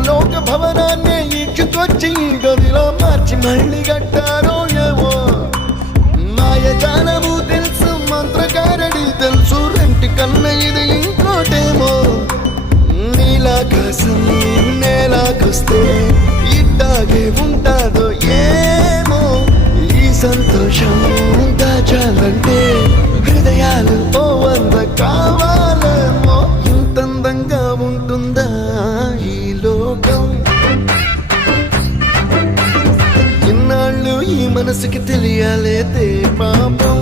పరలోక భవనాన్ని ఈడ్చుకొచ్చి గదిలో మార్చి మళ్ళీ కట్టారో ఏమో మాయజాలము తెలుసు మంత్రకారడి తెలుసు రెంటి కన్న ఇది ఇంకోటేమో నీలాకాశం నేలాకొస్తే ఇట్టాగే ఉంటాదో ఏమో ఈ సంతోషం దాచాలంటే హృదయాలు ఓ వంద కావాలేమో ఇంతందంగా ఉంటుందా ఈ లోకం ఇన్నాళ్ళు ఈ మనసుకి తెలియాలేదే పాపం